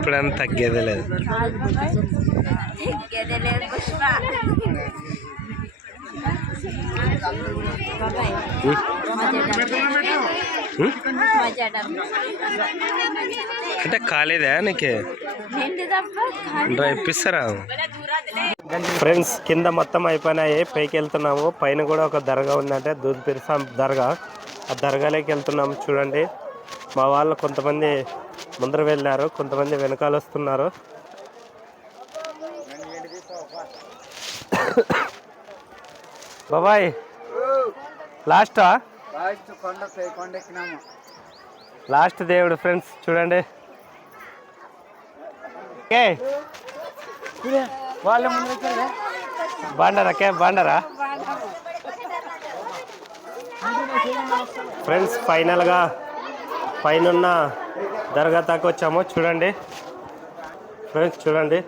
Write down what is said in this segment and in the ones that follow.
ఇప్పుడేం తగ్గేదే లేదు. అంటే కాలేదా నీకు ఇప్పిస్తారా? ఫ్రెండ్స్ కింద మొత్తం అయిపోయినాయి, పైకి వెళ్తున్నాము. పైన కూడా ఒక దర్గా ఉందంటే దూద్ పిర్సా దర్గా, ఆ దర్గాలోకి వెళ్తున్నాము. చూడండి మా వాళ్ళు కొంతమంది ముందర వెళ్ళారు, కొంతమంది వెనకాల వస్తున్నారు. బాబాయ్ లాస్ట్ దేవుడు ఫ్రెండ్స్ చూడండి. బాండరా ఫ్రెండ్స్, ఫైనల్గా పైన దర్గా దాకా వచ్చాము. చూడండి ఫ్రెండ్స్, చూడండి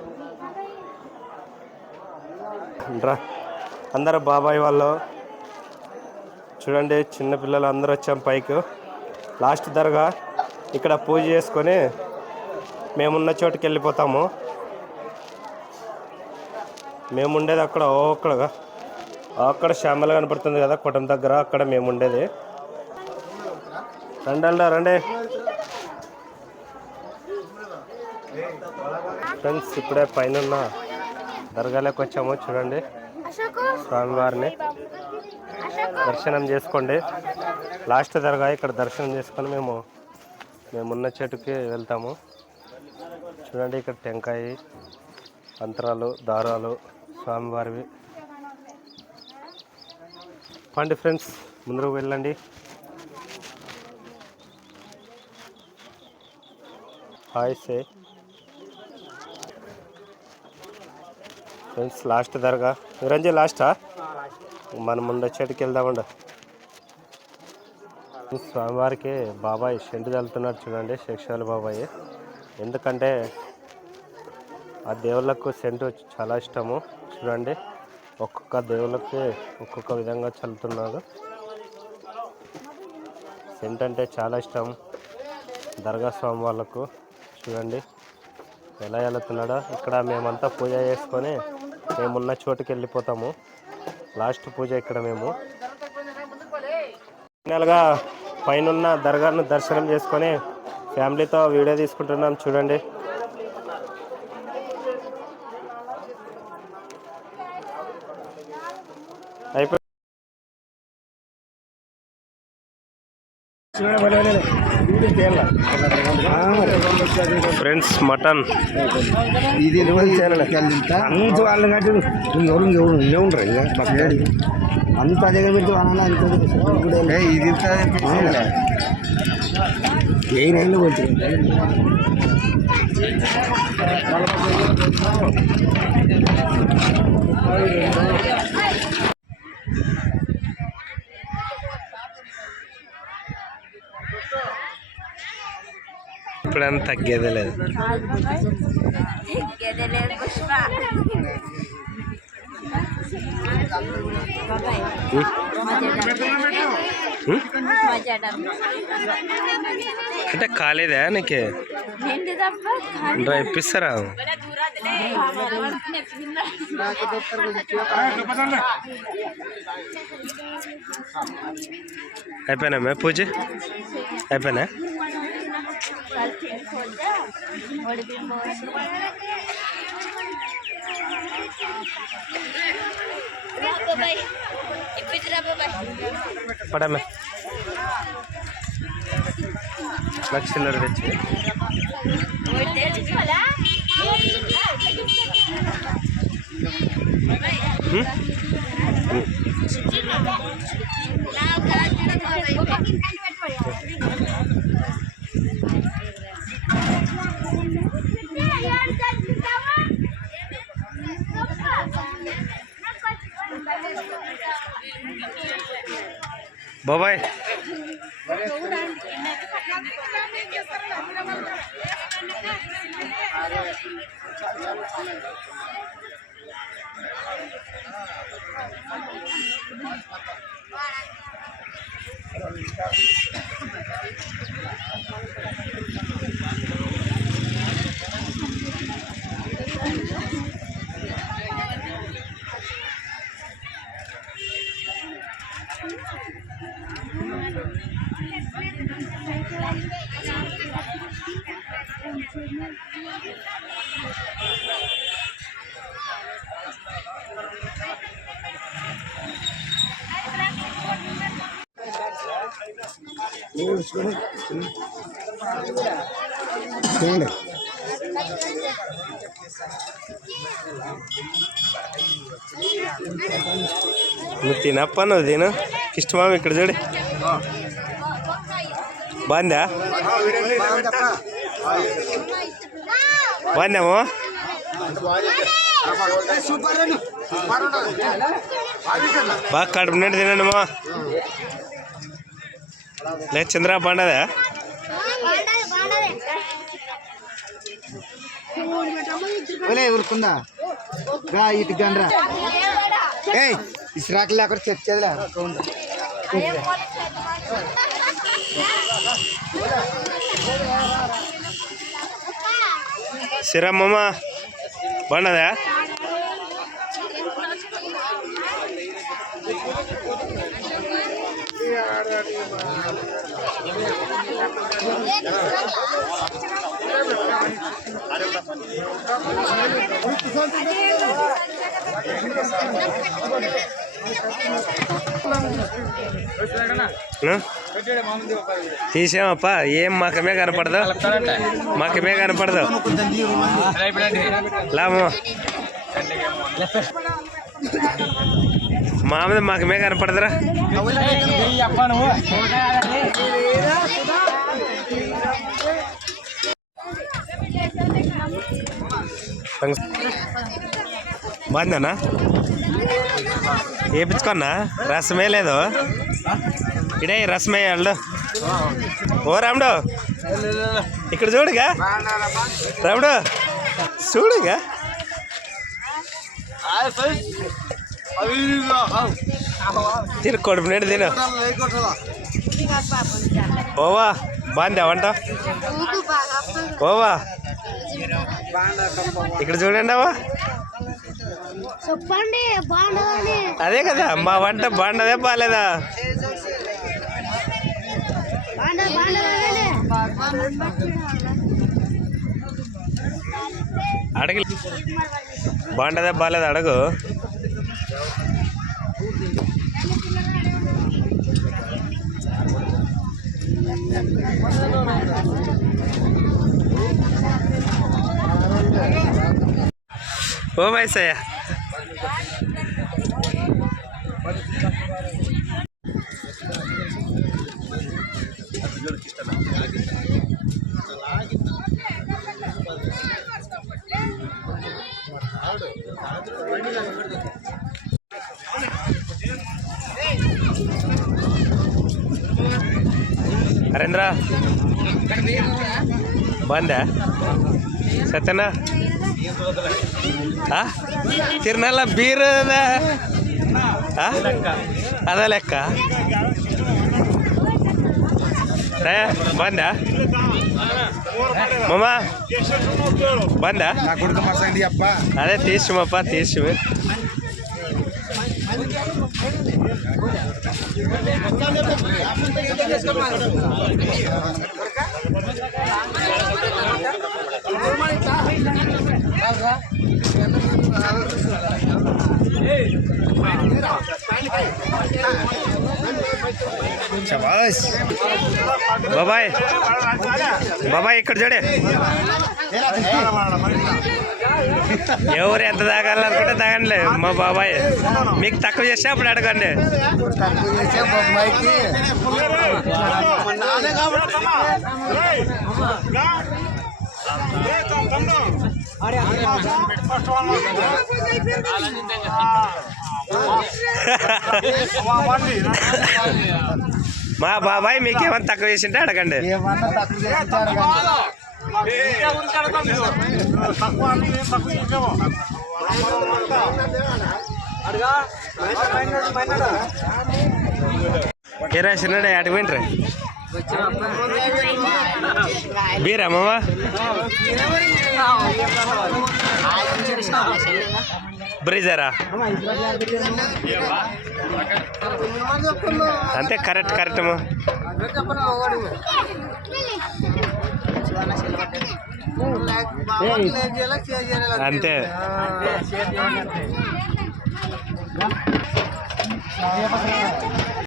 అందరూ బాబాయ్ వాళ్ళు. చూడండి చిన్నపిల్లలు అందరూ వచ్చాం పైకి. లాస్ట్ దర్గా ఇక్కడ పూజ చేసుకొని మేమున్న చోటుకి వెళ్ళిపోతాము. మేముండేది అక్కడ శ్యామల కనపడుతుంది కదా కొట్టం దగ్గర, అక్కడ మేముండేది. రండి ఫ్రెండ్స్, ఇప్పుడే పైన దర్గాలోకి వచ్చాము. చూడండి స్వామివారిని దర్శనం చేసుకోండి. లాస్ట్ దర్గా ఇక్కడ దర్శనం చేసుకొని మేమున్న చెట్టుకి వెళ్తాము. చూడండి ఇక్కడ టెంకాయ, యంత్రాలు, దారాలు స్వామివారివి. పండి ఫ్రెండ్స్, ముందుకు వెళ్ళండి. హాయ్ సే ఫ్రెండ్స్, లాస్ట్ దర్గా నిరంజీ లాస్టా? మనం ముందు చెట్టుకి వెళ్దామండి. స్వామివారికి బాబాయ్ సెంటు చల్లుతున్నాడు. చూడండి శేషాలు బాబాయ్, ఎందుకంటే ఆ దేవుళ్ళకు సెంటు చాలా ఇష్టము. చూడండి ఒక్కొక్క దేవుళ్ళకి ఒక్కొక్క విధంగా చల్లుతున్నాడు. సెంట్ అంటే చాలా ఇష్టం దర్గా స్వామి వాళ్ళకు. చూడండి ఎలా వెళ్తున్నాడో. ఇక్కడ మేమంతా పూజ చేసుకొని మేమున్న చోటుకి వెళ్ళిపోతాము. లాస్ట్ పూజ ఇక్కడ మేము ఫైనల్గా పైన దర్గాను దర్శనం చేసుకొని ఫ్యామిలీతో వీడియో తీసుకుంటున్నాం. చూడండి అయిపోయి ఫ్రెండ్స్ మటన్ ఇది అంత వాళ్ళు కట్టి ఎవరు ఉండరు అంత అదే పెట్టి అనాలి. ఇది ఏ రైలు వచ్చింది ఇప్పుడేం తగ్గేదే లేదు. అంటే కాలేదా నీకు ఇప్పిస్తారా? అయిపోయినా పూజ అయిపోయినా? పడమే లక్షలు తెచ్చి బాబాయ్ చూడండి నువ్వు తినప్ప నువ్వు తిను ఇష్టమా ఇక్కడ చూడు బాగుందా బాగుందాము బాగా కడుపు నిండి తినండి మా లేదు చంద్ర బాగుండదా ఊరుకుందా రా ఇటు గండ్రా ఏ ఇసురాకు లేకుండా తెచ్చేదిలే సిరమ్మమ్మ బాగున్నదా తీసామప్ప ఏం మాకమే కనపడదు మాకమే కనపడదు లాభం మామది మాకమే కనపడదురా బాగుందన్నా వేపించుకున్నా రసమే లేదు ఇడే రసమే వాళ్ళు ఓ రాముడు ఇక్కడ చూడుగా రాముడు చూడుగా తిను కొడుపు నేడు తిను ఓవా బాగుందా వంట ఓవా ఇక్కడ చూడండి అవ్వా చెప్పండి బాగుండదండి అదే కదా మా వంట బాగుండదే బాగాలేదా అడగ బాగుండదే బాగాలేదా అడుగు ఓ వయసయ్య హరేంద్ర బాగుందా సత్యనా తిరునాళ్ళ బీర్ అదా లెక్క బాగుందా మామా బాగుందా అదే తీసుకోమప్ప తీసుకో బాబాయ్ బాబాయ్ ఇక్కడ చూడే ఎవరు ఎంత తాగాలనుకుంటే తాగండి మా బాబాయ్ మీకు తక్కువ చేస్తే అప్పుడు అడగండి మా బాబాయ్ మీకేమన్నా తక్కువ చేసింటే అడగండి ఏ రాసినాడే అటు పోయింట్రా బీరా మామా బ్రీజరా అంతే కరెక్ట్ కరెక్ట్ అంతే.